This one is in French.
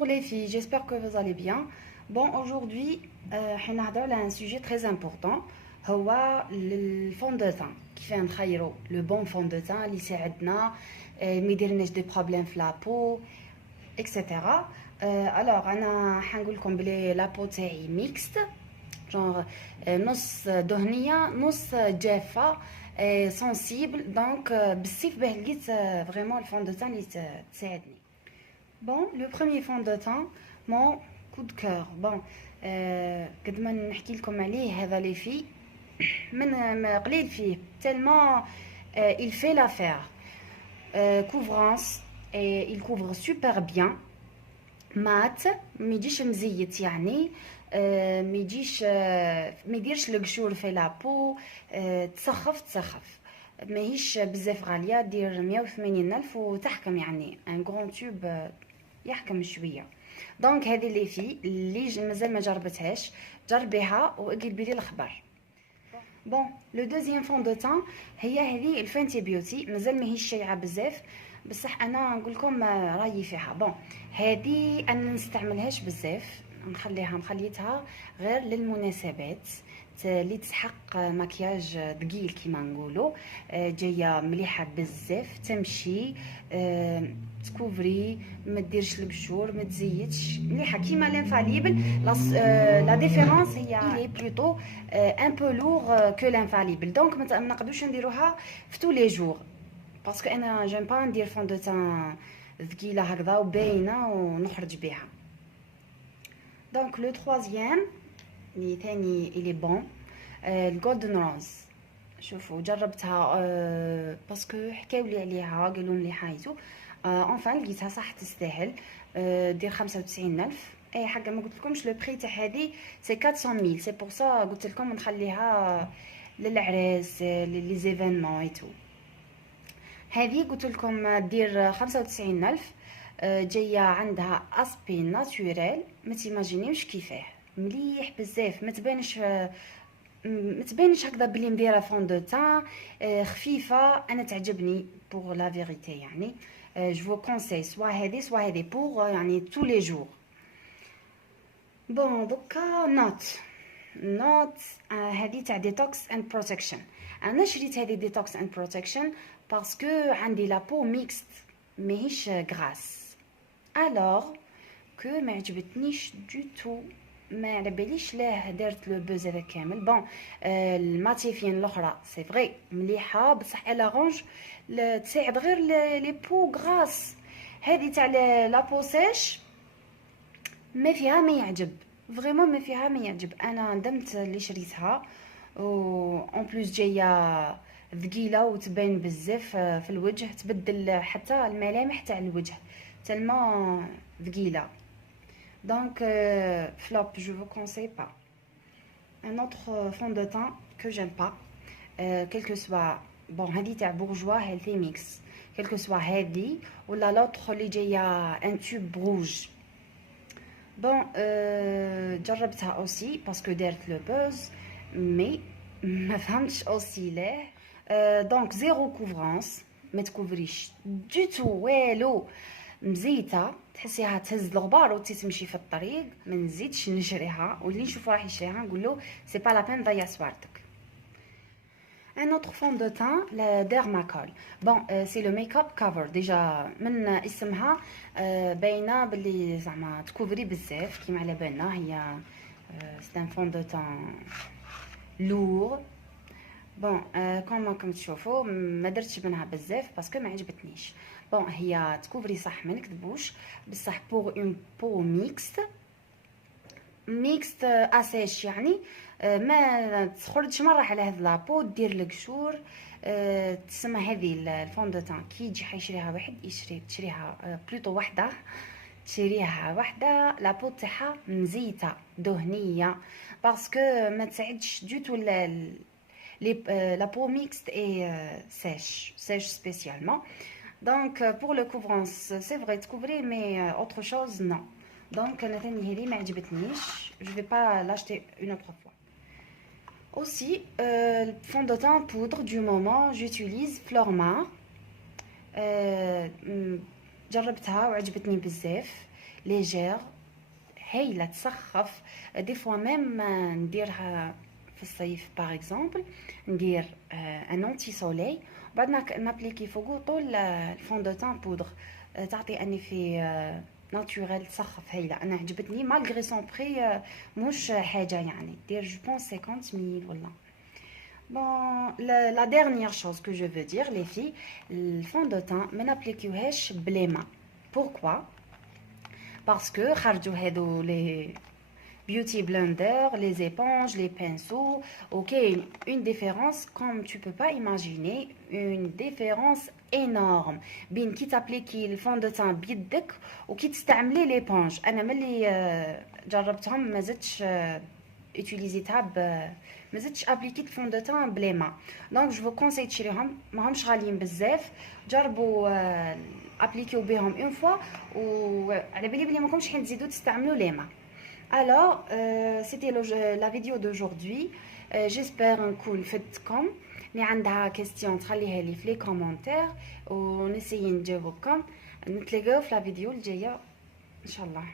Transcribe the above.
Bonjour les filles, j'espère que vous allez bien. Bon, aujourd'hui, on a un sujet très important. هو le fond de teint كيف نخيروا le bon fond de teint اللي يساعدنا ما يديرناش des problèmes في la peau etc. alors انا حنقول لكم بلي لا بو تاعي ميكست genre نص دهنيه نص جافه سنسيبل دونك بالصيف باه لقيت فريمون الفون دو تان اللي تساعدني. Bon, le premier fond de teint, mon coup de cœur. Bon, قد ما نحكي لكم عليه هذا les filles من قليل فيه tellement il fait l'affaire. Couvrance et il couvre super bien. مات ما يجيش مزيت يعني ما يجيش ما يديرش القشور في لابو تسخف ماهيش بزاف غاليه دير 180 الف وتحكم يعني ان غران تيوب يحكم شويه. دونك هذه اللي في اللي مازال ما جربتهاش جربيها وقلبي لي الخبر. بون لو دوزيام فون دو تان هي هذه الفانتي بيوتي مازال ماهيش شايعه بزاف بصح انا نقول لكم رايي فيها. بون هذه انا نستعملهاش بزاف مخليتها غير للمناسبات اللي تسحق مكياج ثقيل كيما نقولوا جايه مليحه بزاف تمشي تكوفري ما ديرش القشور ما تزيدش مليحه كيما لانفاليبل. لا ديفيرونس هي لي بلوتو ان بو لور كو لانفاليبل دونك ما نقدروش نديروها في تو لي جور باسكو انا جيم با ندير فون دو تان ثقيله هكذا وباينه ونخرج بها. دونك لو تروازيام اللي ثاني الي بون الجولدن روز. شوفوا جربتها باسكو حكاولي عليها قالوا لي حايزو انفان لقيتها صح تستاهل دير 95000 اي حاجه ما قلت لكمش لو بري تاع هذه سي 400000 سي بور سا قلت لكم نخليها للعراس لي زيفينمون اي تو. هذه قلت لكم دير 95000 جايه عندها اسبي ناتوريل ما تيماجينيوش كيفاه مليح بزاف ما تبانش هكذا بلي مديره فون دو تان خفيفه انا تعجبني بور لا فيريتي يعني جو فو كونساي سوا هذه بور يعني تو لي جور. بون دوكا نوت هذه تاع ديتوكس اند بروتكشن. انا شريت هذه ديتوكس اند بروتكشن باسكو عندي لا بو ميكست ماهيش غراس الوغ كو ما عجبتنيش دو تو ما على باليش لاه دارت لو بوز هذا كامل. بون الماتيفين الاخرى سي فري مليحه بصح الاغونج تساعد غير لي بو غراس. هذه تاع لا بو سيش ما فيها ما يعجب فريمون ما فيها ما يعجب. انا ندمت اللي شريتها و اون بلوس جايه ثقيله وتبان بزاف في الوجه تبدل حتى الملامح تاع الوجه تلما ثقيله. Donc, flop, je vous conseille pas. Un autre fond de teint que j'aime pas, quel que soit, bon, هذه تاع bourgeois healthy mix, quel que soit هذه ولا l'autre اللي جايه un tube rouge. Bon, جربتها aussi parce que دارت le buzz, mais ما فهمتش aussi ليه. Donc zéro couvrance, ما تكوفريش du tout والو مزيته تحسيها تهز الغبار وتمشي في الطريق ما نزيدش نشريها واللي نشوفو راح يشريها نقول له سي با لا بين ضيع سوارتك. ان اوتر فون دو تان لا ديرماكول. بون سي لو ميك اب كفر ديجا من اسمها باينه باللي زعما تكوفري بزاف كيما على بالنا هي سي ان فون دو تان لور. بون كما راكم تشوفوا ما درتش منها بزاف باسكو ما عجبتنيش. بون هي تكوفري صح ما نكذبوش بصح بور اون بو ميكست اسيش يعني ما تخرجش مره على هاد لابو دير القشور تسمى هذه الفون دو تان كي يجي حيشريها واحد تشريها بلوتو وحده تشريها وحده لابو تاعها مزيته دهنيه باسكو ما تساعدش دوتو la peau mixte et sèche spécialement. Donc pour le couvrance c'est vrai de couvrir mais autre chose non. Donc نتاني هذه ما عجبتنيش je vais pas l'acheter une autre fois. Aussi fond de teint poudre du moment j'utilise Florma. جربتها وعجبتني بزاف légère هايله تسخف دي فوا ميم نديرها في الصيف باغ اكزومبل ندير ان انتي سولي وبعدنا نابليكي فوقو طول الفون دو تان بودر تعطي اني في ناتوريل تسخف هايله انا عجبتني مالغري سون بري مش حاجه يعني دير جو بونس 50 000 ولا Bon, la dernière chose que je veux dire, les filles, le fond de teint, ما نابليكيوهاش بلي ما. Pourquoi? Parce que خرجوا هادو les beauty blender, les éponges, les pinceaux, ok, une différence comme tu peux pas imaginer, une différence énorme بين كي تابليكي الفون دو تان بيدك وكي تستعملي ليبونج. انا ملي جربتهم ما زدتش utiliser ما زدتش ابليكيت فون دو تان بلا ما. دونك جو فو كونساي تشريهم ماهمش غاليين بزاف، جربوا ابليكيو بهم اون فوا وعلى بالي بلي ماكمش حين تزيدوا تستعملوا لي ما. Alors, c'était la vidéo d'aujourd'hui. J'espère نكون فدتكم. اللي عندها كيستيون تخليها لي في لي كومونتير ونسيي نجاوبكم. نتلاقاو في لا فيديو الجايه ان شاء الله.